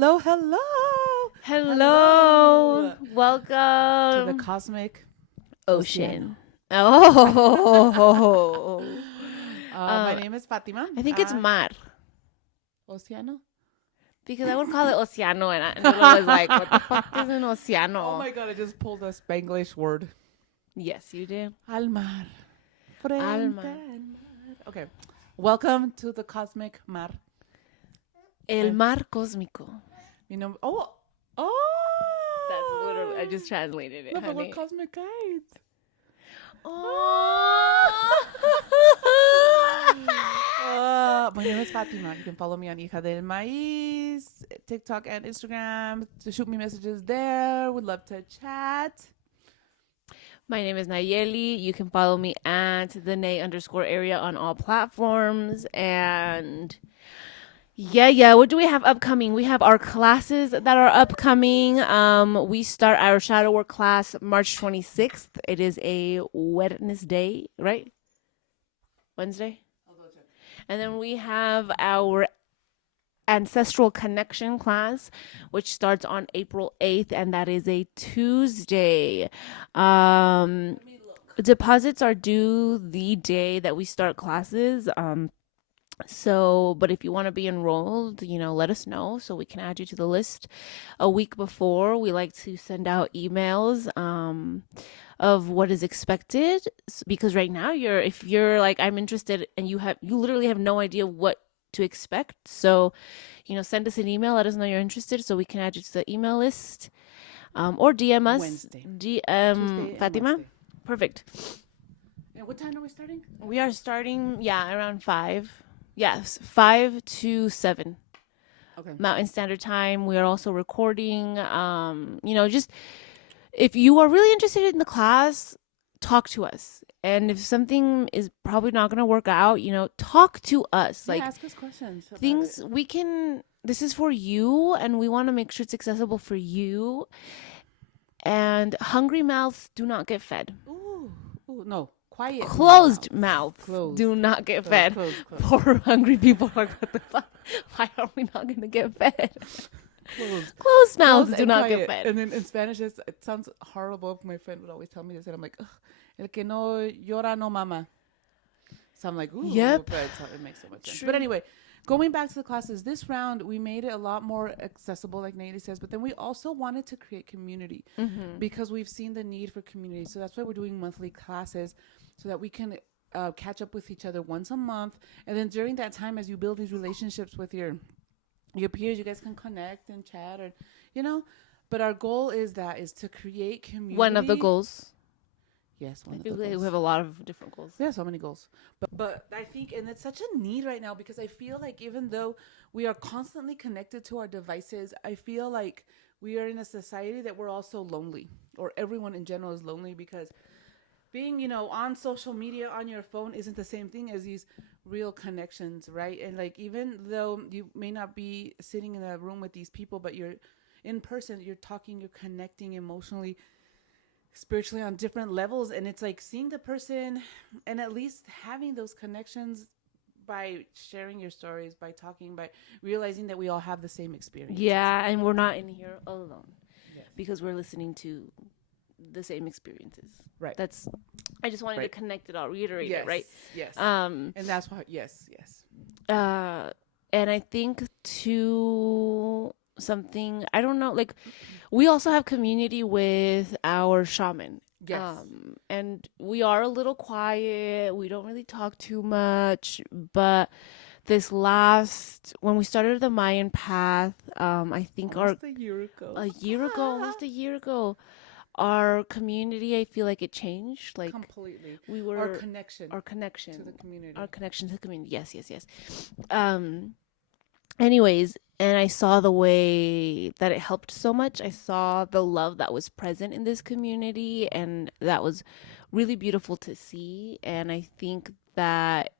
hello. Hello. To the Welcome. cosmic Ocean. Oh. My name is Fatima. I think it's mar Oceano. because I would call it Oceano, and I was like, what the fuck is an Oceano? Oh my god, I just pulled a Spanglish word. Yes, you did. Al mar. Frente Al mar. al mar. Okay. Welcome to the cosmic mar. El mar cósmico. You know, That's literally, I just translated it, no, but honey. we're cosmic guides. My name is Fatima. You can follow me on Hija del Maíz, TikTok and Instagram. To shoot me messages there. Would love to chat. My name is Nayeli. You can follow me at the Nay_area on all platforms. And yeah. What do we have upcoming? We have our classes that are upcoming. We start our shadow work class March 26th. It is a Wednesday, right? Wednesday. And then we have our ancestral connection class, which starts on April 8th, and that is a Tuesday. Deposits are due the day that we start classes. But if you want to be enrolled, let us know so we can add you to the list a week before. We like to send out emails of what is expected, because right now if you're like, I'm interested, and you literally have no idea what to expect. So, send us an email, let us know you're interested so we can add you to the email list. Or DM us. Wednesday. DM Fatima. Wednesday. Perfect. And what time are we starting? We are starting, around 5. Yes, 5 to 7. Okay. Mountain Standard Time. We are also recording. Just if you are really interested in the class, talk to us. And if something is probably not going to work out, talk to us. Yeah, ask us questions. Things we can. This is for you, and we want to make sure it's accessible for you. And hungry mouths do not get fed. Ooh, no. Quiet. Closed mouths Closed. do not get fed. Closed. Poor hungry people are like, what the fuck? Why are we not going to get fed? Closed mouths do not quiet. get fed. And then in Spanish, it sounds horrible. My friend would always tell me this, and I'm like, ugh, el que no llora no mama. So I'm like, ooh, Yep. but it makes so much sense. True. But anyway, going back to the classes, this round we made it a lot more accessible, like Nayeli says, but then we also wanted to create community because we've seen the need for community. So that's why we're doing monthly classes so that we can catch up with each other once a month. And then during that time, as you build these relationships with your peers, you guys can connect and chat, or but our goal is to create community. One of the goals. Yes, We have a lot of different goals. Yeah, so many goals. But I think, and it's such a need right now, because I feel like even though we are constantly connected to our devices, I feel like we are in a society that we're also lonely, or everyone in general is lonely, because being, on social media on your phone isn't the same thing as these real connections, right? And like, even though you may not be sitting in a room with these people, but you're in person, you're talking, you're connecting emotionally, spiritually, on different levels. And it's like seeing the person and at least having those connections by sharing your stories, by talking, by realizing that we all have the same experience. Yeah, and we're not in here alone. Yes. Because we're listening to the same experiences. Right. I just wanted to connect it all, reiterate it, right? Yes. And that's why, yes. And I think too, something, I don't know, like, we also have community with our shaman. Yes. And we are a little quiet. We don't really talk too much. But when we started the Mayan path, I think almost a year ago, our community, I feel like it changed. Like, completely. We were our connection to the community. Yes. Anyways, and I saw the way that it helped so much. I saw the love that was present in this community, and that was really beautiful to see. And I think that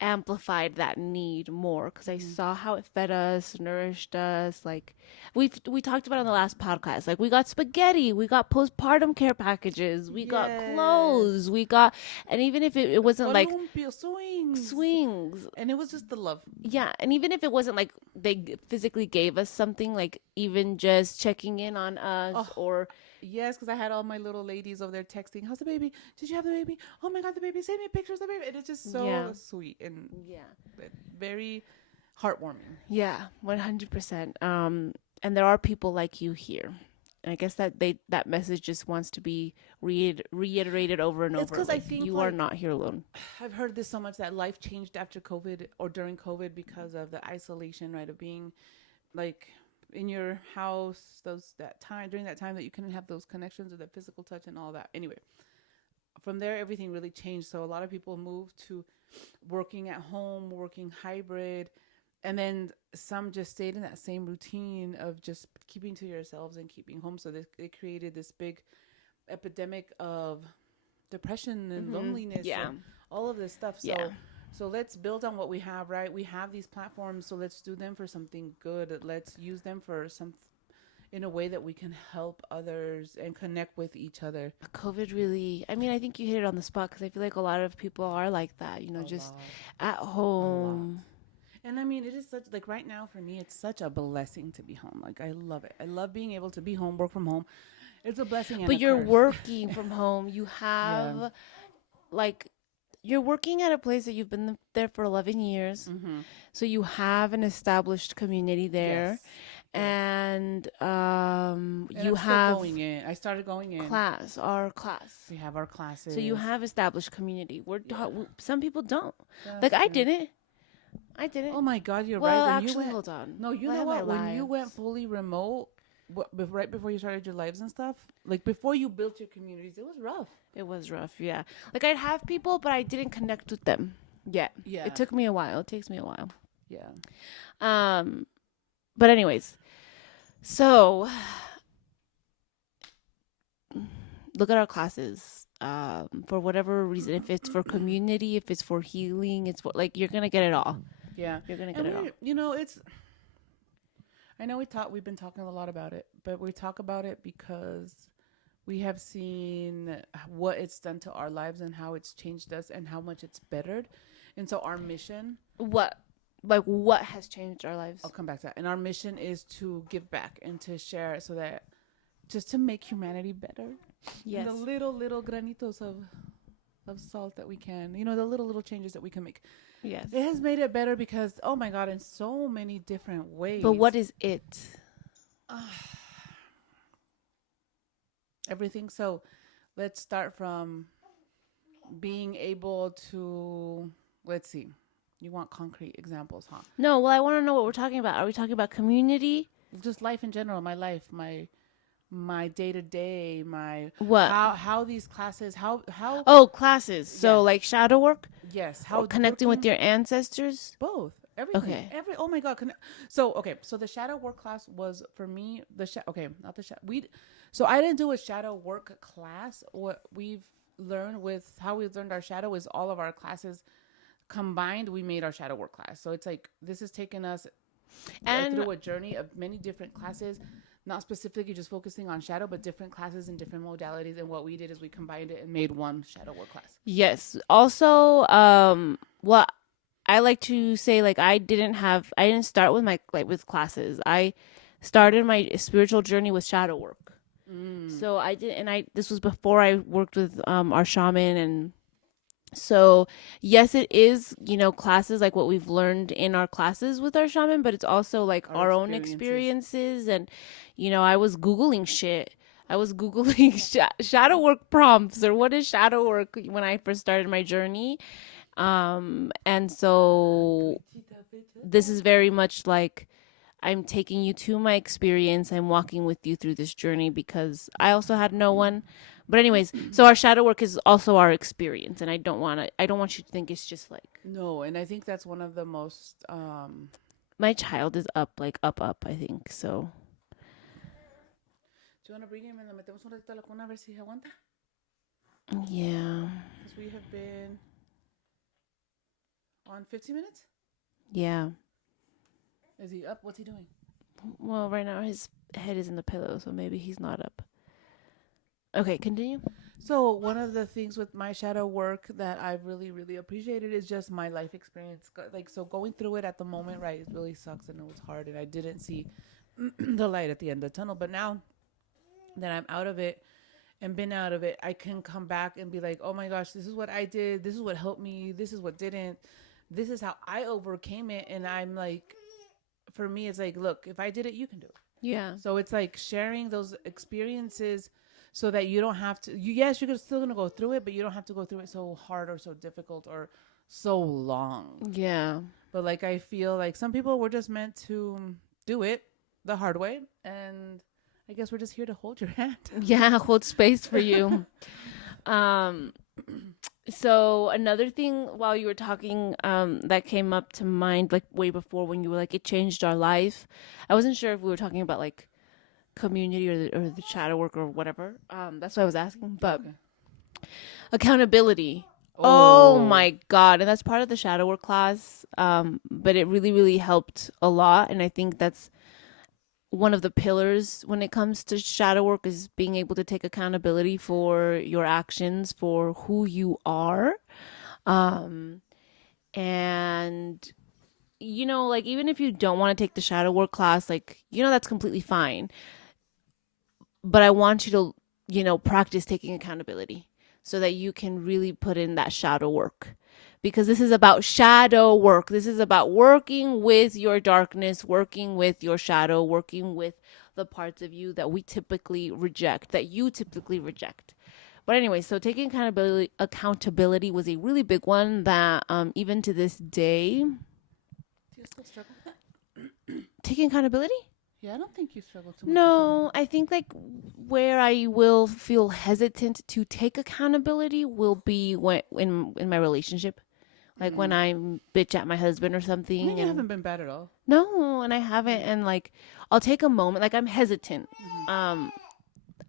amplified that need more because I Mm-hmm. saw how it fed us, nourished us. Like we talked about on the last podcast. Like we got spaghetti, we got postpartum care packages, we got Yes. clothes, we got, and even if it wasn't like Columpio swings. swings, And it was just the love. yeah, and even if it wasn't like they physically gave us something, like even just checking in on us Oh, or yes, because I had all my little ladies over there texting, "How's the baby? Did you have the baby? Oh my God, the baby! Send me pictures of the baby." And it's just yeah, so sweet and yeah. very heartwarming. Yeah, 100%. And there are people like you here. And I guess that that message just wants to be reiterated over and It's over. because I Like think you are like not here alone. I've heard this so much that life changed after COVID or during COVID because of the isolation, right? Of being like in your house, those that time during that time that you couldn't have those connections or the physical touch and all that. Anyway, from there everything really changed. So a lot of people moved to working at home, working hybrid, and then some just stayed in that same routine of just keeping to yourselves and keeping home. So it created this big epidemic of depression and loneliness Yeah. and all of this stuff. Yeah. So let's build on what we have, right? We have these platforms, so let's do them for something good. Let's use them for some in a way that we can help others and connect with each other. COVID really, I mean, I think you hit it on the spot because I feel like a lot of people are like that, A just lot. at A lot. home. And I mean, it is such like right now for me, it's such a blessing to be home. Like I love it. I love being able to be home, work from home. It's a blessing and But a you're curse. working from home. You Yeah. have, like, you're working at a place that you've been there for 11 years. Mm-hmm. So you have an established community Yes. there. Yes. And And you I'm still have going in. I started going in. our class. We have our So you classes. have established community. Yeah. Some people don't. Like That's I true. didn't. I didn't. Oh my God, you're right. Well, When you actually, went, hold on. no, you I know had my what? When you went lives. fully remote, right before you started your lives and stuff, like before you built your communities, it was rough. It was rough, yeah. Like I'd have people, but I didn't connect with them yet. It Yeah. took me a while. It takes me a while. Yeah. Um, but anyways, so look at our classes. For whatever reason, if it's for community, if it's for healing, it's for like you're gonna get it all. Yeah. You're gonna And get it all. it's. I know we've been talking a lot about it, but we talk about it because we have seen what it's done to our lives and how it's changed us and how much it's bettered. And so our mission, What, like, what has changed our lives? I'll come back to that. And our mission is to give back and to share so that just to make humanity better. Yes. And the little granitos of salt that we can, the little changes that we can make. Yes. It has made it better because, oh my God, in so many different ways. But what is it? Everything. So let's start from being able to, let's see, you want concrete examples, huh? No, well, I want to know what we're talking about. Are we talking about community? Just life in general, my life, my day to day, my What? how these classes, how Oh, classes. So yes, like shadow work yes, or how connecting with working your ancestors. both everything Okay. oh my God, so the shadow work class was for me okay, not the shadow so I didn't do a shadow work class. What we've learned with how we've learned our shadow is all of our classes combined, we made our shadow work class. So it's like this has taken us And through a journey of many different classes, not specifically just focusing on shadow, but different classes and different modalities. And what we did is we combined it and made one shadow work class. yes, also, what I like to say, like I didn't start with with classes. I started my spiritual journey with shadow work. So I did, and this was before I worked with our shaman. And so yes, it is, classes like what we've learned in our classes with our shaman, but it's also like our own experiences. And I was googling shit. I was googling shadow work prompts, or what is shadow work, when I first started my journey. And so this is very much like I'm taking you to my experience. I'm walking with you through this journey because I also had no one. But anyways, so our shadow work is also our experience, and I don't want you to think it's just like No, and I think that's one of the most my child is up, like up, I think. So do you want to bring him and le metemos un ratito a la cuna a ver si aguanta? yeah. Because we have been On 15 minutes? Yeah. Is he up? What's he doing? Well, right now his head is in the pillow, so maybe he's not up. Okay, continue. So one of the things with my shadow work that I've really, really appreciated is just my life experience. Like, so going through it at the moment, right, it really sucks and it was hard and I didn't see the light at the end of the tunnel. But now that I'm out of it and been out of it, I can come back and be like, oh my gosh, this is what I did. This is what helped me. This is what didn't. This is how I overcame it. And I'm like, for me, it's like, look, if I did it, you can do it. Yeah. So it's like sharing those experiences so that you don't have to. Yes, you're still gonna go through it, but you don't have to go through it so hard or so difficult or so long. Yeah. But like I feel like some people were just meant to do it the hard way, and I guess we're just here to hold your hand. Yeah, hold space for you. um so another thing while you were talking that came up to mind like way before when you were like it changed our life. I wasn't sure if we were talking about like community or the shadow work or whatever. That's what I was asking. But Okay. accountability. Oh Oh, my god. And that's part of the shadow work class. But it really, really helped a lot. And I think that's one of the pillars when it comes to shadow work is being able to take accountability for your actions, for who you are. Um, and like even if you don't want to take the shadow work class, like, that's completely fine. But I want you to, practice taking accountability so that you can really put in that shadow work. Because this is about shadow work. This is about working with your darkness, working with your shadow, working with the parts of you that we typically reject, that you typically reject. But anyway, so taking accountability was a really big one that even to this day, do you still struggle with that? taking accountability. Yeah, I don't think you struggle too much with that. No, I think like where I will feel hesitant to take accountability will be when in my relationship. Like when I bitch at my husband or I mean, something you and haven't been bad at all. no, and I haven't and like I'll take a moment like I'm hesitant. Mm-hmm. Um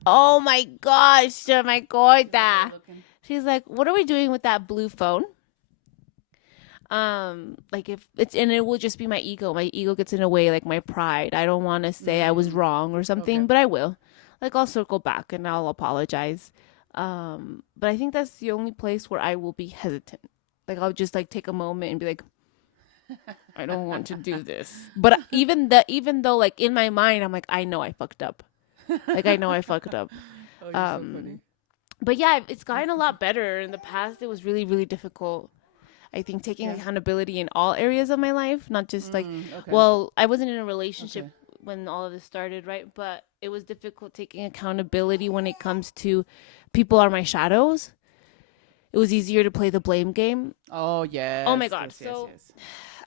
oh my gosh, oh my god. Looking. She's like, "What are we doing with that blue phone?" Like if it's and it will just be my ego gets in the way, like my pride. I don't want to say I was wrong or Okay. something, but I will. Like I'll circle back and I'll apologize. But I think that's the only place where I will be hesitant. Like I'll just like take a moment and be like, I don't want to do this. But even though like in my mind I'm like, I know I fucked up. Like I know I fucked up. Oh, you're so funny. um but yeah, it's gotten a lot better. In the past it was really, really difficult. I think taking Yeah. accountability in all areas of my life, not just like, Okay. well, I wasn't in a relationship Okay. when all of this started, right? But it was difficult taking accountability when it comes to people are my shadows. It was easier to play the blame game. Oh yes. Oh my God. Yes. Yes. So Yes.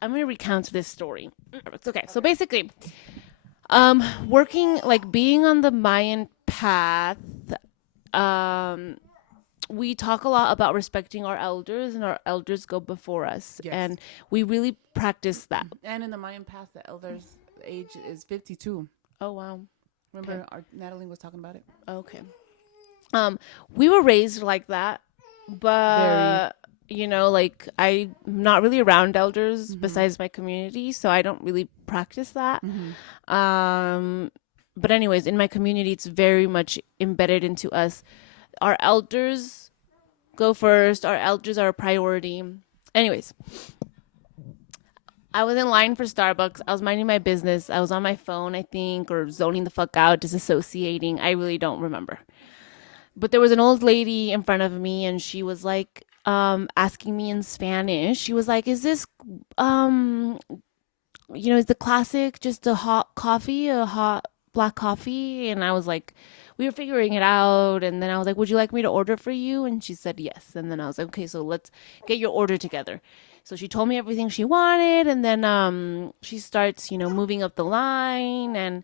I'm going to recount this story. It's okay. So basically, working, like being on the Mayan path, um, we talk a lot about respecting our elders and our elders go before us. Yes. And we really practice that. And in the Mayan past, the elders' age is 52. Oh, wow. Remember, Okay. our Natalie was talking about it. Okay. We were raised like that, Very. but like I'm not really around elders besides my community, so I don't really practice that. But anyways, in my community, it's very much embedded into us. Our elders go first. Our elders are a priority. Anyways, I was in line for Starbucks. I was minding my business. I was on my phone, I think, or zoning the fuck out, disassociating. I really don't remember. But there was an old lady in front of me and she was like asking me in Spanish. She was like, "Is this is the classic just a hot coffee, a hot black coffee?" And I was like, we were figuring it out. And then I was like, "Would you like me to order for you?" And she said yes. And then I was like, "Okay, so let's get your order together." So she told me everything she wanted. And then she starts, moving up the line. And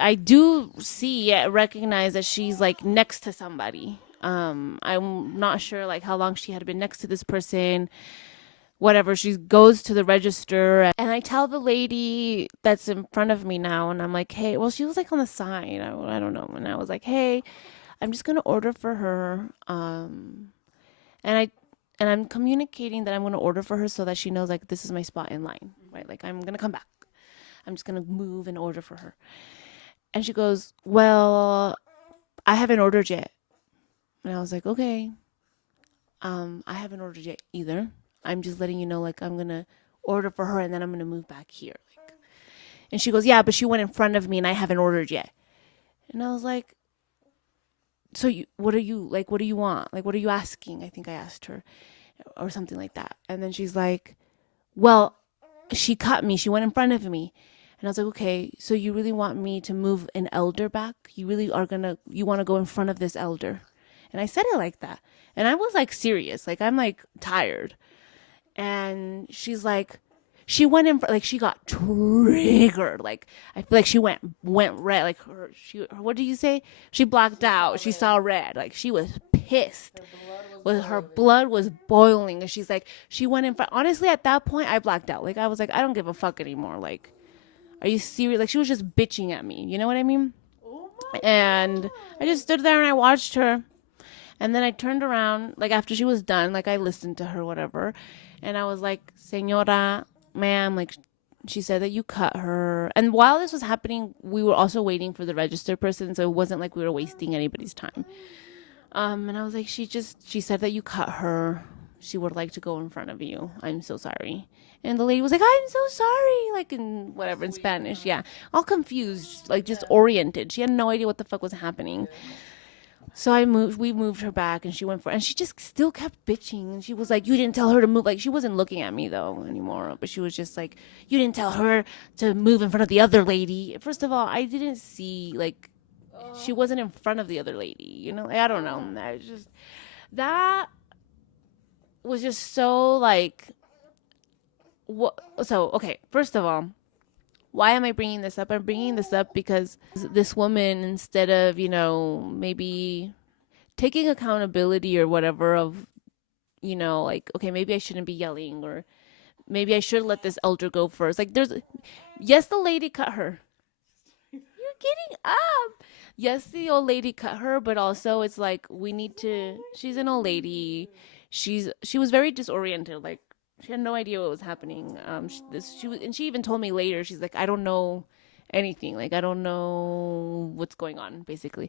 I do recognize that she's like next to somebody. I'm not sure like how long she had been next to this person. Whatever, she goes to the register and I tell the lady that's in front of me now, and I'm like, "Hey," well, she was like on the side. I don't know. And I was like, "Hey, I'm just gonna order for her." And and I'm communicating that I'm going to order for her so that she knows like this is my spot in line, right? Like I'm going to come back. I'm just going to move and order for her. And she goes, "Well, I haven't ordered yet." And I was like, "Okay. I haven't ordered yet either. I'm just letting you know like I'm going to order for her and then I'm going to move back here." Like, and she goes, "Yeah, but she went in front of me and I haven't ordered yet." And I was like, "So you what are you like what do you want? Like what are you asking?" I think I asked her or something like that. And then she's like, "Well, she cut me. She went in front of me." And I was like, "Okay, so you really want me to move an elder back? You really are gonna, you want to go in front of this elder?" And I said it like that. And I was like serious. Like, I'm like tired. And she's like, she went in, like, she got triggered. Like, I feel like she went red. Like, what did you say? She blacked out. She saw red. Like, she was pissed. Her blood was boiling, and she's like, she went in front. Honestly, at that point, I blacked out. Like, I was like, I don't give a fuck anymore. Like, are you serious? Like, she was just bitching at me. You know what I mean? Oh my And I just stood there and I watched her. And then I turned around, like, after she was done, like, I listened to her, whatever. And I was like, "Señora, ma'am," like, she said that you cut her. And while this was happening, we were also waiting for the register person. So it wasn't like we were wasting anybody's time. And I was like, she said that you cut her. She would like to go in front of you. I'm so sorry. And the lady was like, "I'm so sorry," like in whatever in Spanish. Yeah. All confused, like just oriented. She had no idea what the fuck was happening. So we moved her back and she went for, and she just still kept bitching. And she was like, "You didn't tell her to move." Like, she wasn't looking at me though anymore, but she was just like, "You didn't tell her to move in front of the other lady." First of all, I didn't see, like, she wasn't in front of the other lady, you know? Like, I don't know. That was just so like, what? So, okay, first of all, why am I bringing this up? I'm bringing this up because this woman, instead of, maybe taking accountability or whatever of, like, okay, maybe I shouldn't be yelling, or maybe I should let this elder go first. Like, yes, the lady cut her. You're getting up. Yes, the old lady cut her, but also it's like we need to. She's an old lady. She was very disoriented. Like, she had no idea what was happening. She was, and she even told me later. She's like, "I don't know anything. Like, I don't know what's going on." Basically,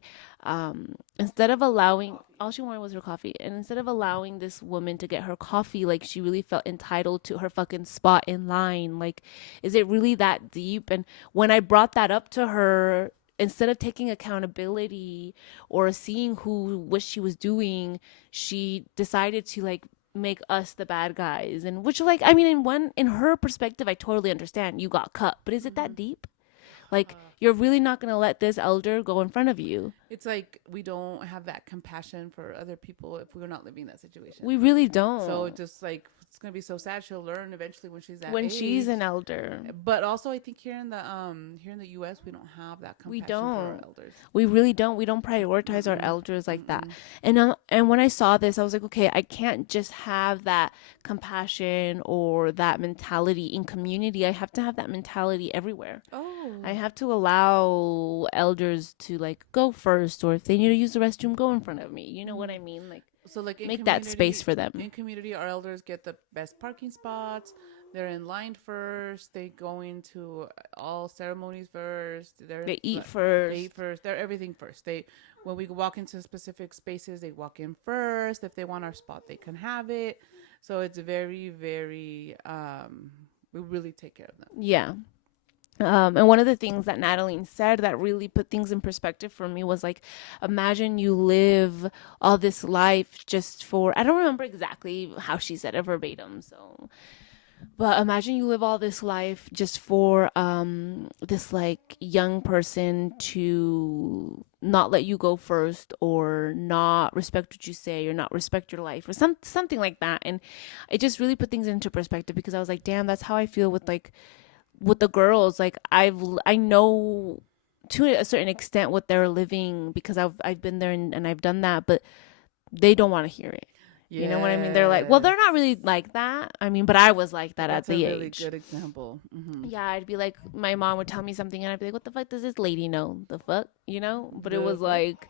instead of allowing, all she wanted was her coffee, and instead of allowing this woman to get her coffee, like, she really felt entitled to her fucking spot in line. Like, is it really that deep? And when I brought that up to her, instead of taking accountability or seeing what she was doing, she decided to, like, make us the bad guys. And which, like, I mean, in her perspective, I totally understand. You got cut, but is it that deep? Like, you're really not going to let this elder go in front of you? It's like we don't have that compassion for other people if we're not living that situation. We really So don't. just like it's gonna be so sad. She'll learn eventually when she's that When she's age. an elder, But also, I think here in the U.S. we don't have that we compassion for our don't. elders. We really don't. We don't prioritize our Mm-mm, elders like that. mm-mm. And when I saw this, I was like, okay, I can't just have that compassion or that mentality in community. I have to have that mentality everywhere. I Oh, have to allow elders to, like, go first, or if they need to use the restroom, go in front of me. You know what I mean? Like, so like make that space for them. in community, our elders get the best parking spots. They're in line first. They go into all ceremonies first. They eat They eat first. first. They're everything first. They when we walk into specific spaces, they walk in first. If they want our spot, they can have it. So it's very very we really take care of them. Yeah. And one of the things that Natalie said that really put things in perspective for me was like, imagine you live all this life just for, I don't remember exactly how she said it verbatim. So, but imagine you live all this life just for this, like, young person to not let you go first, or not respect what you say, or not respect your life, or something like that. And it just really put things into perspective, because I was like, damn, that's how I feel with, like, with the girls. Like, I know to a certain extent what they're living, because I've been there, and I've done that, but they don't want to hear it. You know what I mean? They're like, well, Yes, they're not really like that. I mean, but I was like that at that's a the really age. good example. Yeah, I'd be like, my mom would tell me something, and I'd be like, what the fuck does this lady know? The fuck, you know? But it The was fuck? like,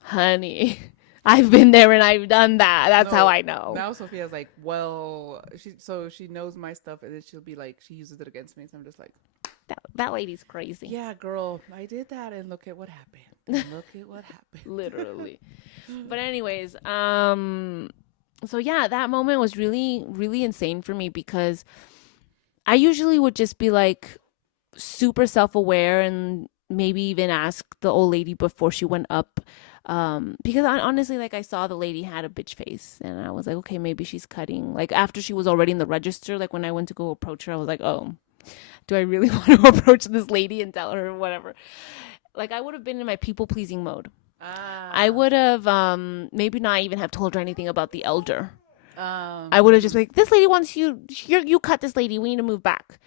honey, I've been there and I've done that. That's how No, I know. now Sophia's like, well, she knows my stuff, and then she'll be like, she uses it against me. So I'm just like, That lady's crazy. yeah, girl, I did that, and look at what happened. And look at what happened. Literally. But anyways, so yeah, that moment was really, really insane for me because I usually would just be like super self aware and maybe even ask the old lady before she went up. Because honestly, like I saw the lady had a bitch face and I was like, okay, maybe she's cutting. Like after she was already in the register, like when I went to go approach her, I was like, oh, do I really want to approach this lady and tell her whatever? Like I would have been in my people pleasing mode. I Ah. would have maybe not even have told her anything about the elder. I would have just Mhm. been like, this lady wants you. You cut this lady. We need to move back.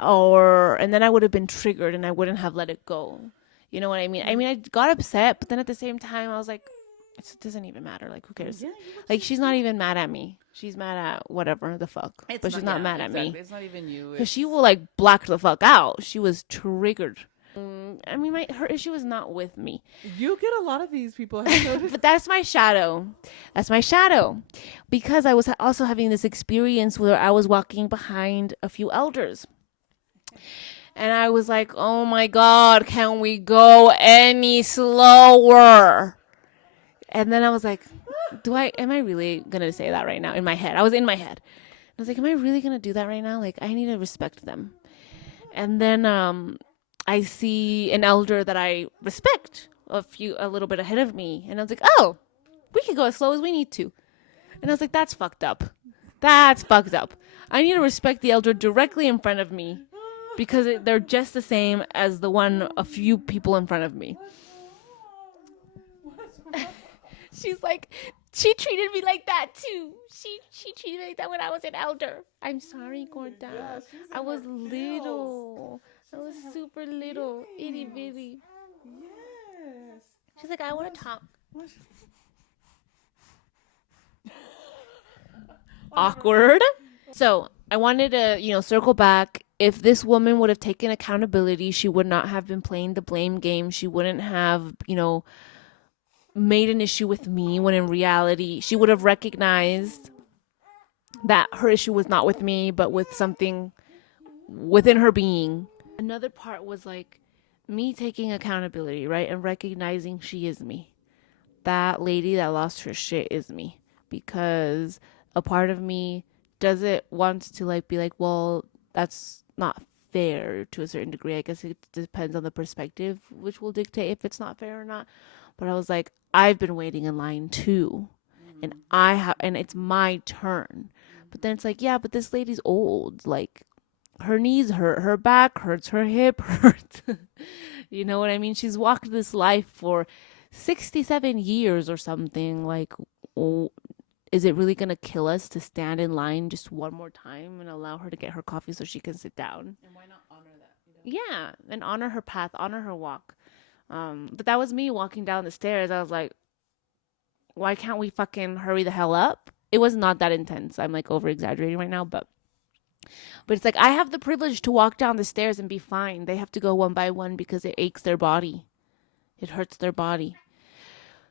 Or and then I would have been triggered and I wouldn't have let it go. You know what I mean? I mean, I got upset, but then at the same time, I was like, it doesn't even matter. Like, who cares? Yeah, Like, she's not even mad at me. She's mad at whatever the fuck, it's but she's not. not Yeah, mad at exactly. me It's not even you. because It's she will like black the fuck out. She was triggered. I mean, her issue is not with me. you get a lot of these people. Have you noticed? But that's my shadow. That's my shadow. Because I was also having this experience where I was walking behind a few elders. And I was like, oh my God, can we go any slower? And then I was like, am I really going to say that right now? In my head. I was in my head. I was like, am I really going to do that right now? Like, I need to respect them. And then I see an elder that I respect a little bit ahead of me. And I was like, oh, we can go as slow as we need to. And I was like, that's fucked up. That's fucked up. I need to respect the elder directly in front of me because they're just the same as the one a few people in front of me. She's like, she treated me like that too. She treated me like that when I was an elder. I'm sorry, Gorda. Yeah, I was little. I was super little, itty bitty. Yes. She's like, I want to talk. What? Awkward. So I wanted to, circle back. If this woman would have taken accountability, she would not have been playing the blame game. She wouldn't have, made an issue with me when in reality, she would have recognized that her issue was not with me, but with something within her being. Another part was like me taking accountability, right? And recognizing she is me. That lady that lost her shit is me. Because a part of me doesn't want to like be like, well, that's not fair to a certain degree. I guess it depends on the perspective, which will dictate if it's not fair or not. But I was like, I've been waiting in line too. And it's my turn. But then it's like, yeah, but this lady's old. Like her knees hurt, her back hurts, her hip hurts. You know what I mean? She's walked this life for 67 years or something. Like, oh, is it really going to kill us to stand in line just one more time and allow her to get her coffee so she can sit down? And why not honor that? You know? Yeah, and honor her path, honor her walk. But that was me walking down the stairs. I was like, why can't we fucking hurry the hell up? It was not that intense. I'm like over exaggerating right now, but it's like I have the privilege to walk down the stairs and be fine. They have to go one by one because it aches their body. It hurts their body.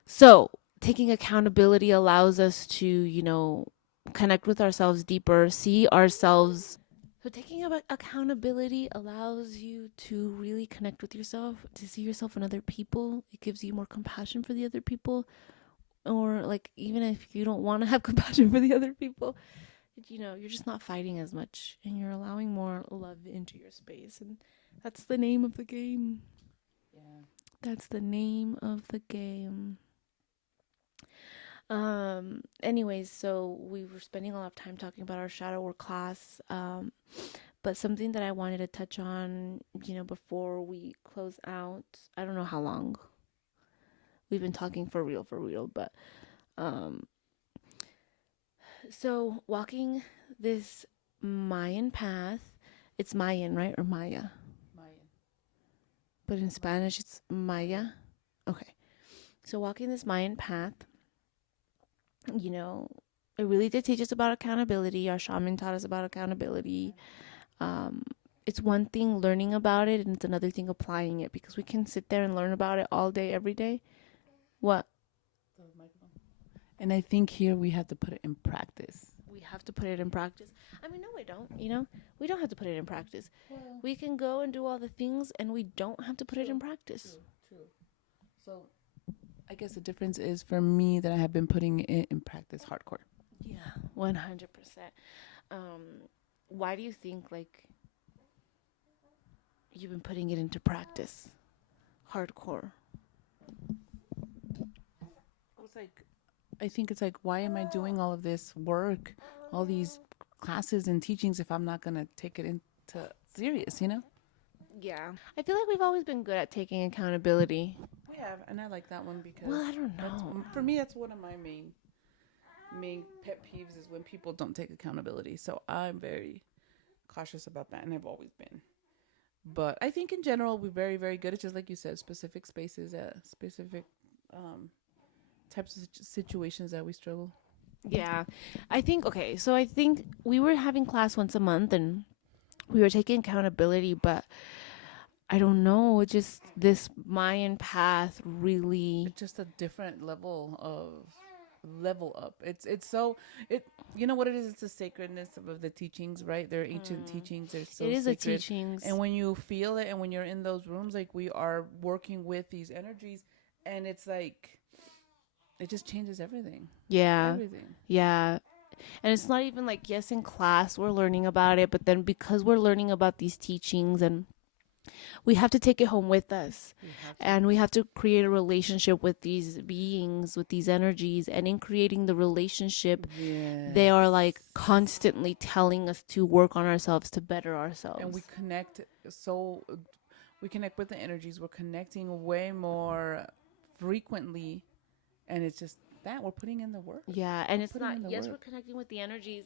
So, taking accountability allows us to, connect with ourselves deeper, see ourselves. So, taking accountability allows you to really connect with yourself, to see yourself in other people. It gives you more compassion for the other people. Or, like, even if you don't want to have compassion for the other people, you're just not fighting as much and you're allowing more love into your space. And that's the name of the game. Yeah. That's the name of the game. Anyways, so we were spending a lot of time talking about our shadow work class. But something that I wanted to touch on, before we close out, I don't know how long we've been talking for real, but so walking this Mayan path, it's Mayan, right? Or Maya? Mayan. But in Spanish, it's Maya. Okay. So walking this Mayan path, it really did teach us about accountability. Our shaman taught us about accountability. It's one thing learning about it, and it's another thing applying it, because we can sit there and learn about it all day, every day. What? And I think here we have to put it in practice. We have to put it in practice. I mean, no, we don't. We don't have to put it in practice. Well, We can go and do all the things, and we don't have to put it in practice. true. So I guess the difference is for me that I have been putting it in practice hardcore. Yeah, 100%. Why do you think like you've been putting it into practice hardcore? It's like I think it's like, why am I doing all of this work, all these classes and teachings if I'm not gonna take it into serious, you know? Yeah. I feel like we've always been good at taking accountability. We have, and I like that one because Well, I don't know. for me that's one of my main pet peeves is when people don't take accountability. So I'm very cautious about that, and I've always been. But I think in general we're very, very good. It's just like you said, specific spaces, specific types of situations that we struggle. Yeah. I think, okay, so I think we were having class once a month and we were taking accountability, but I don't know, just this Mayan path really. It's just a different level up. It's so it you know what it is? It's the sacredness of the teachings, right? They're ancient teachings. They're so It is sacred. a teachings. And when you feel it, and when you're in those rooms, like we are working with these energies, and it's like it just changes everything. Yeah. Everything. Yeah. And it's not even like, yes, in class we're learning about it, but then because we're learning about these teachings and we have to take it home with us, and we have to create a relationship with these beings, with these energies, and in creating the relationship, they are like constantly telling us to work on ourselves, to better ourselves. And we connect with the energies. We're connecting way more frequently, and it's just that we're putting in the work. Yeah, and it's not, yes, we're connecting with the energies,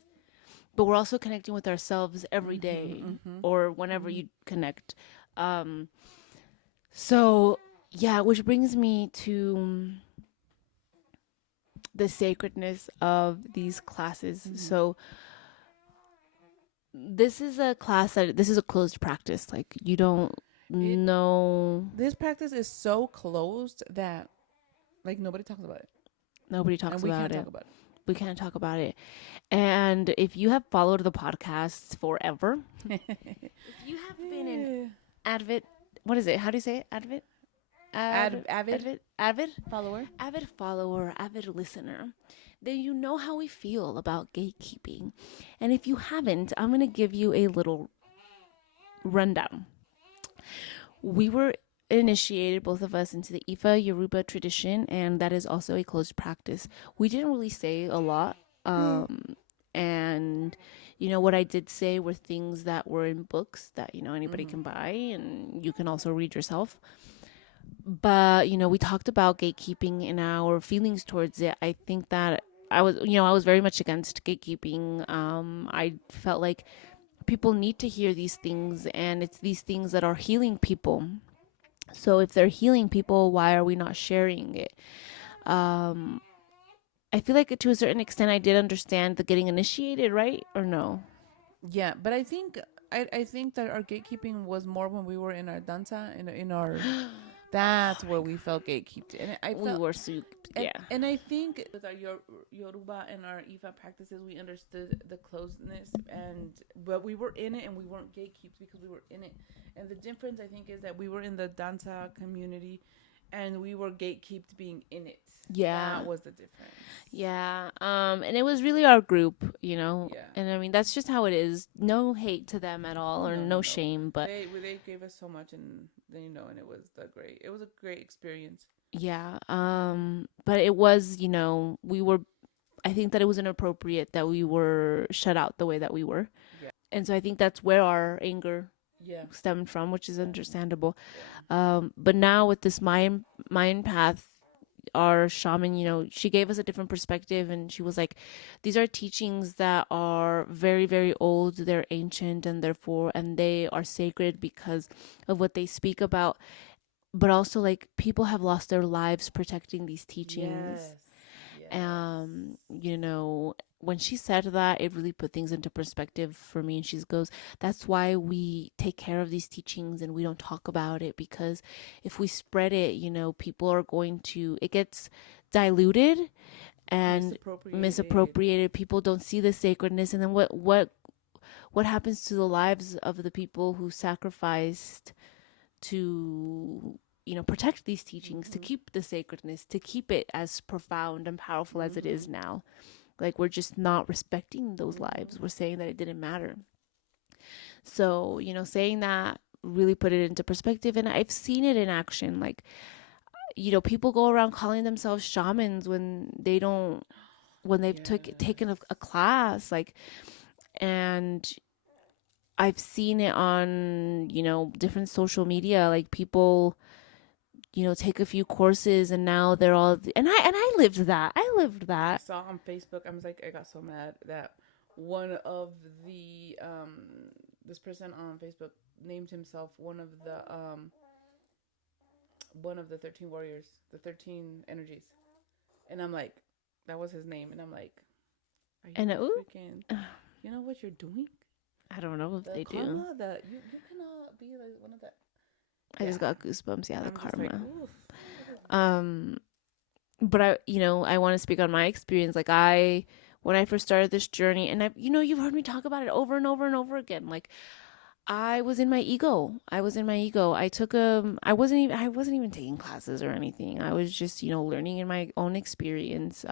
but we're also connecting with ourselves every day, or whenever you connect. So yeah, which brings me to the sacredness of these classes. So this is a this is a closed practice. Like, you don't know. This practice is so closed that like nobody talks about it. Nobody talks And we about can't it. talk about it. We can't talk about it. And if you have followed the podcast forever, if you have been an avid, what is it? How do you say it? Avid follower, avid listener, then you know how we feel about gatekeeping. And if you haven't, I'm going to give you a little rundown. We were initiated, both of us, into the Ifa Yoruba tradition, and that is also a closed practice. We didn't really say a lot, and what I did say were things that were in books that anybody can buy, and you can also read yourself. But we talked about gatekeeping and our feelings towards it. I think that I was very much against gatekeeping. I felt like people need to hear these things, and it's these things that are healing people. So if they're healing people, why are we not sharing it? I feel like to a certain extent I did understand the getting initiated, right? Or no? Yeah, but I think that our gatekeeping was more when we were in our danza, in our that's where we felt gatekeeped. And we were super, yeah. And I think with our Yoruba and our Ifa practices, we understood the closeness, but we were in it and we weren't gatekeeped because we were in it. And the difference, I think, is that we were in the danza community and we were gatekeeped being in it. Yeah. That was the difference. Yeah. And it was really our group, Yeah. And I mean, that's just how it is. No hate to them at all, or no shame, but they gave us so much, and and it was a great experience. Yeah. But it was, I think that it was inappropriate that we were shut out the way that we were. Yeah. And so I think that's where our anger stemmed from, which is understandable. But now with this Mayan path, our shaman, she gave us a different perspective, and she was like, these are teachings that are very, very old. They're ancient, and they are sacred because of what they speak about. But also, like, people have lost their lives protecting these teachings. When she said that, it really put things into perspective for me. And she goes, that's why we take care of these teachings and we don't talk about it, because if we spread it, people are going to, it gets diluted, and misappropriated. People don't see the sacredness, and then what happens to the lives of the people who sacrificed to protect these teachings, to keep the sacredness, to keep it as profound and powerful as it is now. Like, we're just not respecting those lives. We're saying that it didn't matter. So, saying that really put it into perspective, and I've seen it in action. Like, people go around calling themselves shamans when they don't, when they've taken a class, like, and I've seen it on, different social media, like people, take a few courses and now they're all, and I lived that. I saw on Facebook, I was like, I got so mad that one of the this person on Facebook named himself one of the 13 warriors, the 13 energies. And I'm like, that was his name, and I'm like, are you And freaking, you know what you're doing? I don't know if The they karma, do. that you cannot be like one of that. I just got goosebumps. Yeah, And the I'm karma. just like, Um, but I want to speak on my experience. Like, when I first started this journey, and you've heard me talk about it over and over and over again. Like, I was in my ego. I took I wasn't even taking classes or anything. I was just, learning in my own experience,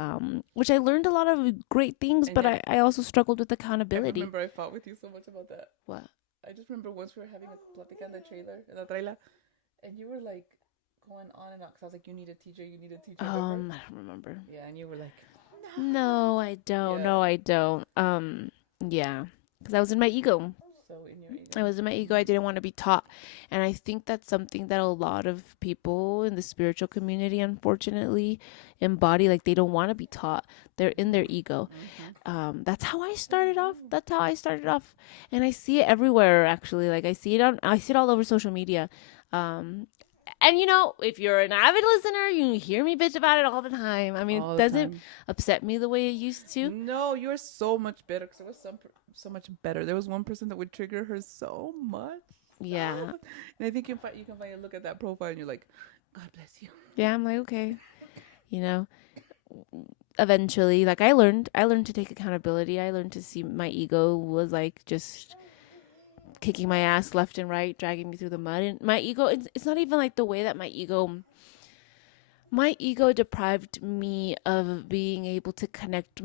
which I learned a lot of great things, but I also struggled with I accountability. remember I fought with you so much about that. What? I just remember once we were having a plática in the trailer, in la traila, and you were like going on and on because I was like, you need a teacher, you need a teacher. I don't remember. Yeah, and you were like, No, I don't. Yeah. No, I don't. Yeah, because I was in my ego. so in your ego. I was in my ego. I didn't want to be taught. And I think that's something that a lot of people in the spiritual community, unfortunately, embody. Like, they don't want to be taught. They're in their ego. That's how I started off. And I see it everywhere, actually. Like, I see it all over social media. And if you're an avid listener, you hear me bitch about it all the time. I mean, it doesn't upset me the way it used to. No, you're so much better because it was so much better. There was one person that would trigger her so much. Yeah. And I think you can finally look at that profile and you're like, God bless you. Yeah, I'm like, okay. Eventually, like, I learned to take accountability. I learned to see my ego was like just kicking my ass left and right, dragging me through the mud. And my ego, it's not even like the way that my ego deprived me of being able to connect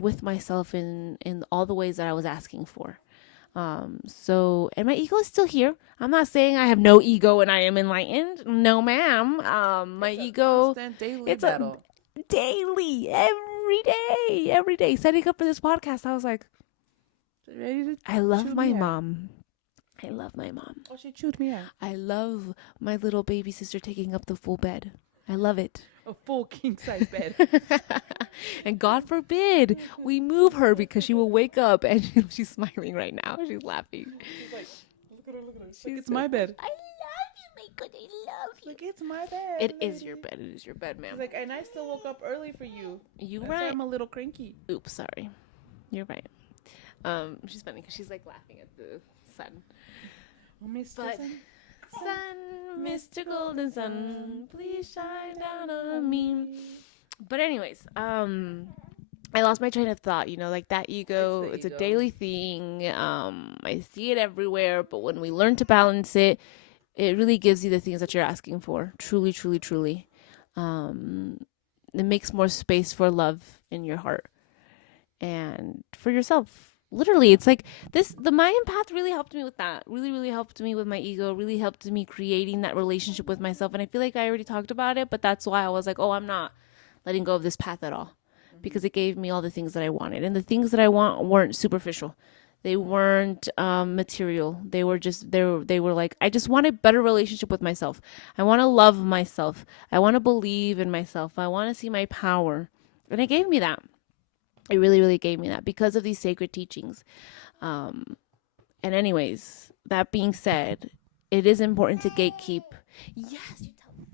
with myself in all the ways that I was asking for. So, and my ego is still here. I'm not saying I have no ego and I am enlightened. No, ma'am. My ego, Daily it's battle. a daily, every day. Setting up for this podcast, I was like, I love my mom. Oh, she chewed me out. I love my little baby sister taking up the full bed. I love it. A full king size bed. And God forbid we move her because she will wake up and she's smiling right now. She's laughing. She's like, look at her. She's like, it's my bed. I love you, my good. I love you. Like, it's my bed. It is your bed. It is your bed, ma'am. She's like, and I still woke up early for you. You That's right. why I'm a little cranky. Oops, sorry. You're right. She's funny because she's like laughing at the sun. But sun, Mr. Golden Sun, please shine down on me. But anyways, I lost my train of thought. Like, that ego, it's a daily thing. I see it everywhere, but when we learn to balance it, it really gives you the things that you're asking for. Truly, truly, truly. It makes more space for love in your heart and for yourself. Literally, it's like the Mayan path really helped me with that. Really, really helped me with my ego. Really helped me creating that relationship with myself. And I feel like I already talked about it, but that's why I was like, oh, I'm not letting go of this path at all, because it gave me all the things that I wanted. And the things that I want weren't superficial. They weren't material. They were just they were like, I just want a better relationship with myself. I want to love myself. I want to believe in myself. I want to see my power. And it gave me that. It really, really gave me that because of these sacred teachings. And anyways, that being said, it is important to gatekeep. Yes, you tell me.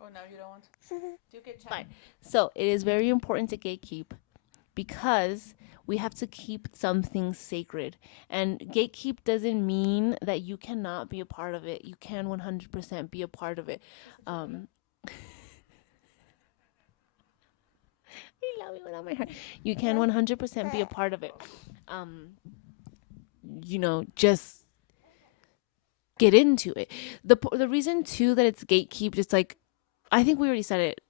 Oh, now you don't want to get Fine. So it is very important to gatekeep because we have to keep something sacred. And gatekeep doesn't mean that you cannot be a part of it. You can 100% be a part of it. love you with all my heart. You can 100% be a part of it. Um, just get into it. The reason too that it's gatekeep, just like I think we already said it.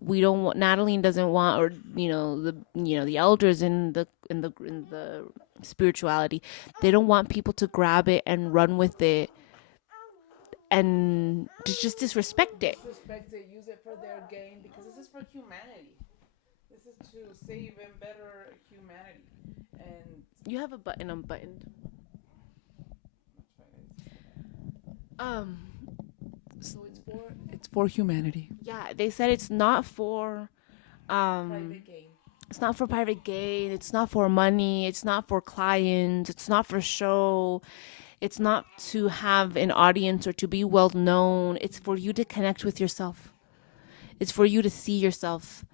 We don't want Natalie doesn't want, or the elders in the spirituality, they don't want people to grab it and run with it and just disrespect it. Disrespect it, use it for their gain, because this is for humanity. This is to save and better humanity. And You have a button unbuttoned. Um, so it's for humanity. yeah, they said it's not for Private gain. it's not for private gain, it's not for money, it's not for clients, it's not for show, it's not to have an audience or to be well known. It's for you to connect with yourself. It's for you to see yourself.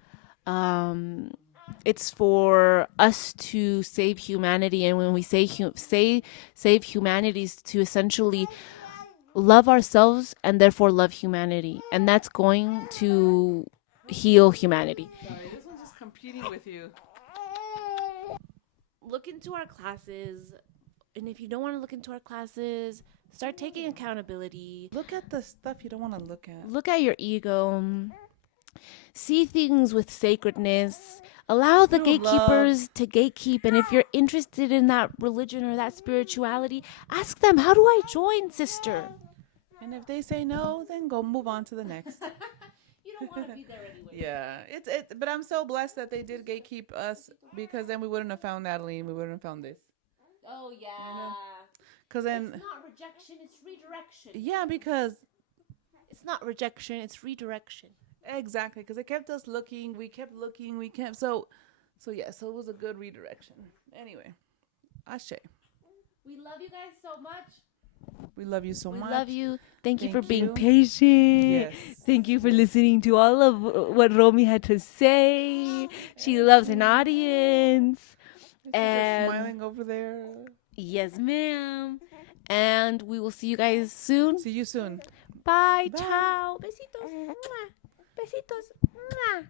It's for us to save humanity, and when we say save humanity, is to essentially love ourselves and therefore love humanity, and that's going to heal humanity. Sorry, this one's just competing with you. Look into our classes, and if you don't want to look into our classes, start taking accountability. Look at the stuff you don't want to look at. Look at your ego. See things with sacredness. Allow the gatekeepers to gatekeep. And if you're interested in that religion or that spirituality, ask them, how do I join, sister? And if they say no, then go move on to the next. You don't want to be there anyway. Yeah, but I'm so blessed that they did gatekeep us, because then we wouldn't have found Natalie and we wouldn't have found this. Oh, yeah. Because then, it's not rejection, it's redirection. Yeah, because it's not rejection, it's redirection. Exactly, because it kept us looking. We kept looking. We kept so it was a good redirection. Anyway, Ashe. We love you guys so much. We love you so much. We love you. Thank you for Thank being you. patient. Yes. Thank you for listening to all of what Romy had to say. She loves an audience. She's And just smiling over there. Yes, ma'am. And we will see you guys soon. See you soon. Bye. Bye. Ciao. Besitos. Mwah. Besitos. Mwah.